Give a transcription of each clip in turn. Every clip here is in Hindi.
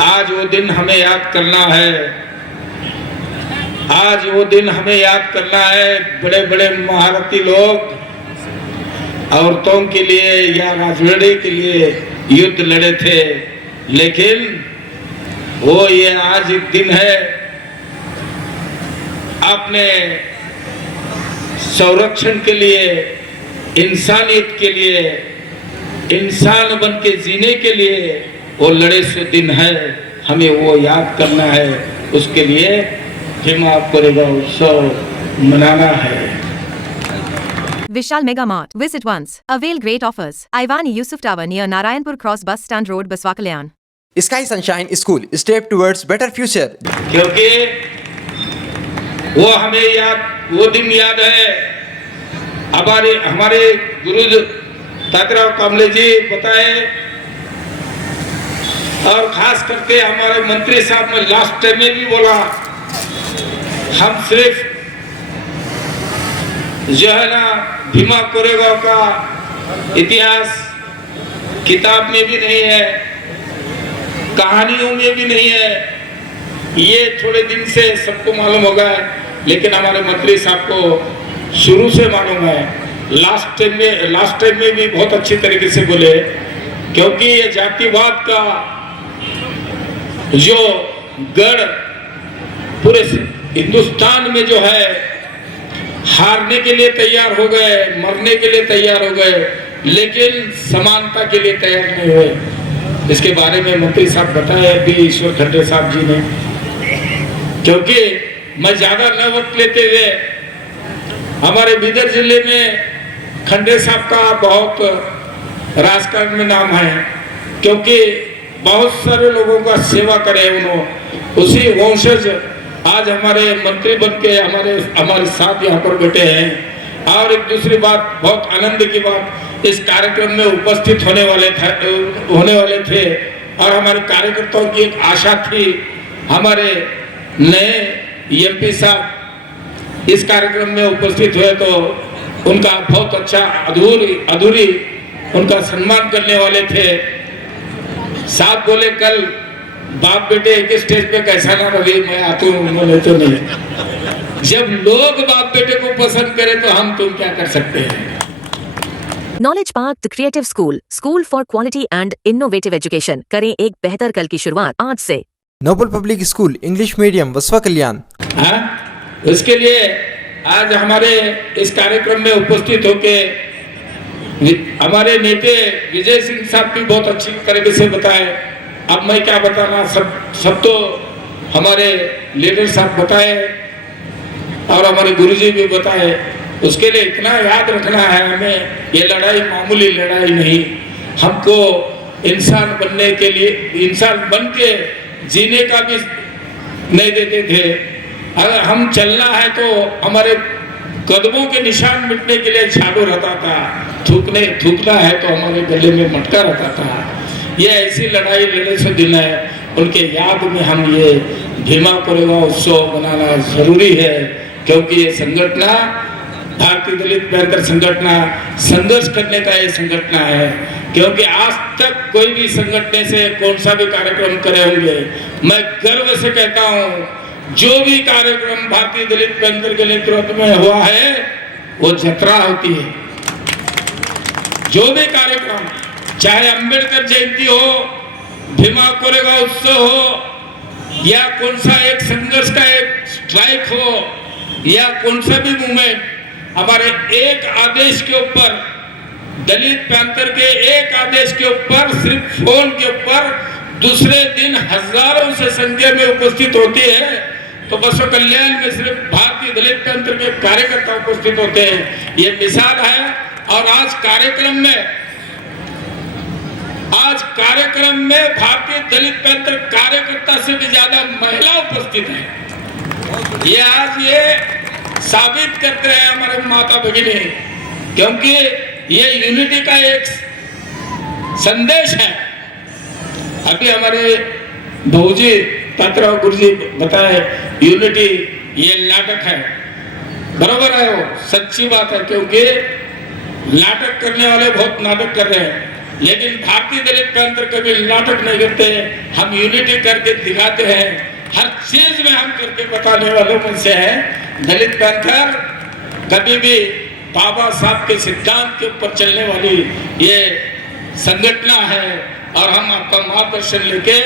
आज वो दिन हमें याद करना है। आज वो दिन हमें याद करना है। बड़े बड़े महारथी लोग औरतों के लिए या राजवाड़े के लिए युद्ध लड़े थे, लेकिन वो ये आज एक दिन है अपने संरक्षण के लिए, इंसानियत के लिए, इंसान बन के जीने के लिए वो लड़े से दिन है। हमें वो याद करना है, उसके लिए भीमा कोरेगांव उत्सव मनाना है। Vishal Mega Mart. Visit once. Avail great offers. Ivani Yusuf Tower near Narayanpur Cross Bus Stand Road, Baswakalyan. Sky Sunshine School. Step towards better future. क्योंकि वो हमें याद, वो दिन याद है। हमारे गुरु ताकराव कामले जी बताए, और खास करके हमारे मंत्री साहब ने लास्ट टाइम में भी बोला, हम सिर्फ जो है ना भीमा कोरेगांव का इतिहास किताब में भी नहीं है, कहानियों में भी नहीं है, ये थोड़े दिन से सबको मालूम होगा, लेकिन हमारे मंत्री साहब को शुरू से मालूम है। लास्ट टाइम में भी बहुत अच्छी तरीके से बोले, क्योंकि ये जातिवाद का जो गढ़ पूरे हिंदुस्तान में जो है, हारने के लिए तैयार हो गए, मरने के लिए तैयार हो गए, लेकिन समानता के लिए तैयार नहीं हुए। इसके बारे में मंत्री साहब बताए भी, ईश्वर खंडे साहब जी ने। क्योंकि मैं ज्यादा न वक्त लेते हुए, हमारे बीदर जिले में खंडे साहब का बहुत राजकारण में नाम है, क्योंकि बहुत सारे लोगों का सेवा करे उन्होंने। उसी वंशज आज हमारे मंत्री बन के हमारे साथ यहाँ पर बैठे हैं। और एक दूसरी बात, बहुत आनंद की बात, इस कार्यक्रम में उपस्थित होने वाले थे और हमारे कार्यकर्ताओं की एक आशा थी, हमारे नए एमपी साहब इस कार्यक्रम में उपस्थित हुए तो उनका बहुत अच्छा अधूरी उनका सम्मान करने वाले थे। साहब बोले कल बाप बेटे एक स्टेज पे कैसा ना रहे, मैं आता हूँ, बोले तो नहीं। जब लोग बाप बेटे को पसंद करें तो हम तुम क्या कर सकते हैं। Knowledge Park, the Creative School. School for Quality and Innovative Education. करें एक बेहतर कल की शुरुआत आज से। Noble public school English medium Basavakalyan. हाँ, उसके लिए आज हमारे इस कार्यक्रम में उपस्थित होके हमारे नेता विजय सिंह साहब भी बहुत अच्छी तरीके से बताए। अब मैं क्या बताना, सब तो हमारे लीडर साहब बताए और हमारे गुरुजी भी बताए। उसके लिए इतना याद रखना है हमें, ये लड़ाई मामूली लड़ाई नहीं। हमको इंसान बनने के लिए, इंसान बन के जीने का भी नहीं देते थे। अगर हम चलना है तो हमारे कदमों के निशान मिटने के लिए झाड़ू रहता था, थूकना है तो हमारे गले में मटका रहता था। ये ऐसी लड़ाई लड़े से दिन है, उनके याद में हम ये भीमा कोरेगांव उत्सव मनाना जरूरी है। क्योंकि ये संगठन भारतीय दलित पैंथर संगठन संघर्ष करने का ये संगठन है। क्योंकि आज तक कोई भी संगठन से कौन सा भी कार्यक्रम करे होंगे, मैं गर्व से कहता हूँ, जो भी कार्यक्रम भारतीय दलित पैंथर के नेतृत्व में हुआ है वो जत्रा होती है। जो भी कार्यक्रम, चाहे अंबेडकर जयंती हो, भीमा कोरेगांव उत्सव हो, या कौन सा एक संघर्ष का एक स्ट्राइक हो, या कौन सा भी मूवमेंट, हमारे एक आदेश के ऊपर, दलित पैंथर के एक आदेश के ऊपर, सिर्फ फोन के ऊपर दूसरे दिन हजारों से संख्या में उपस्थित होती है। तो बसवा कल्याण में सिर्फ भारतीय दलित पैंथर के कार्यकर्ता उपस्थित होते हैं, ये मिसाल है। और आज कार्यक्रम में भारतीय दलित पैंथर कार्यकर्ता से भी ज्यादा महिला उपस्थित है। ये आज ये साबित करते हैं हमारे माता भगिनी, क्योंकि ये यूनिटी का एक संदेश है। अभी हमारे बहुजी तात्राव गुरुजी बताए, यूनिटी ये नाटक है, बराबर है, वो सच्ची बात है। क्योंकि नाटक करने वाले बहुत नाटक कर रहे हैं, लेकिन भारतीय दलित पैंथर कभी नाटक नहीं करते, हम यूनिटी करके दिखाते हैं, हर चीज में हम करके बताने वालों में से है। दलित पैंथर कभी भी बाबा साहब के सिद्धांत के ऊपर चलने वाली ये संगठन है और हम आपका मार्गदर्शन लेके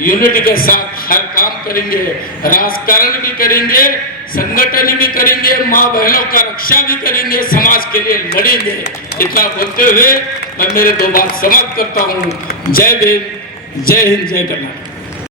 यूनिटी के साथ हर काम करेंगे, राजकारण भी करेंगे, संगठन भी करेंगे, माँ बहनों का रक्षा भी करेंगे, समाज के लिए लड़ेंगे। इतना बोलते हुए मैं मेरे 2 बात समाप्त करता हूँ। जय भीम, जय हिंद, जय कर्नाटक।